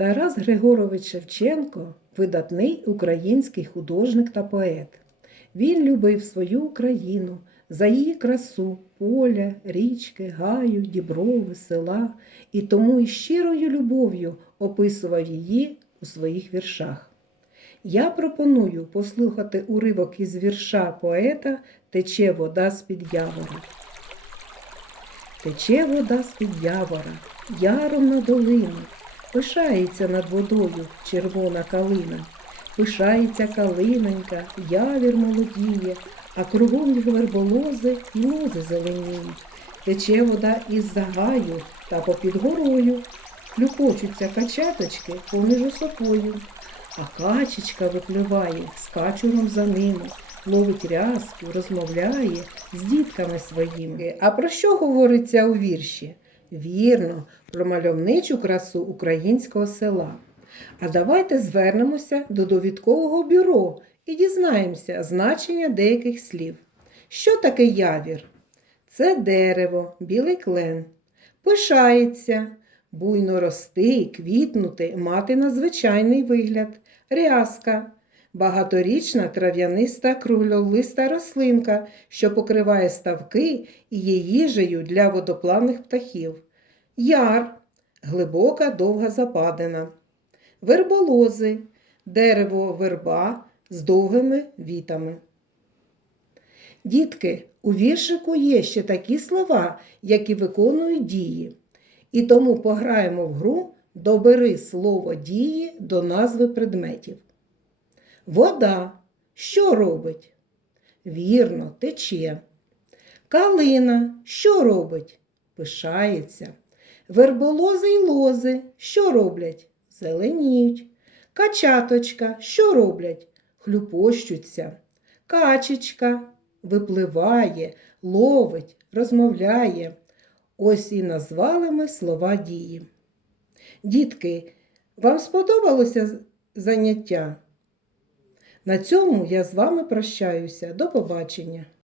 Тарас Григорович Шевченко видатний український художник та поет. Він любив свою Україну за її красу, поля, річки, гаю, діброви, села і тому із щирою любов'ю описував її у своїх віршах. Я пропоную послухати уривок із вірша поета Тече вода з-під явора. Тече вода з-під явора, яром на долину, пишається над водою червона калина, пишається калинонька, явір молодіє, а кругом верболози і лози зеленіють. Тече вода із загаю та попід горою, хлюпочуться качаточки поміж осокою, а качечка випливає з качуром за ними, ловить рязку, розмовляє з дітками своїми. А про що говориться у вірші? Вірно, про мальовничу красу українського села. А давайте звернемося до довідкового бюро і дізнаємося значення деяких слів. Що таке явір? Це дерево, білий клен. Пишається, буйно рости, квітнути, мати надзвичайний вигляд, рязка, багаторічна трав'яниста круглолиста рослинка, що покриває ставки і є їжею для водоплавних птахів. Яр глибока довга западина. Верболози дерево верба з довгими вітами. Дітки, у віршику є ще такі слова, які виконують дії. І тому пограємо в гру Добери слово дії до назви предметів. Вода. Що робить? Вірно, тече. Калина. Що робить? Пишається. Верболози й лози. Що роблять? Зеленіють. Качаточка. Що роблять? Хлюпощуться. Качечка випливає, ловить, розмовляє. Ось і назвали ми слова дії. Дітки, вам сподобалося заняття? На цьому я з вами прощаюся. До побачення.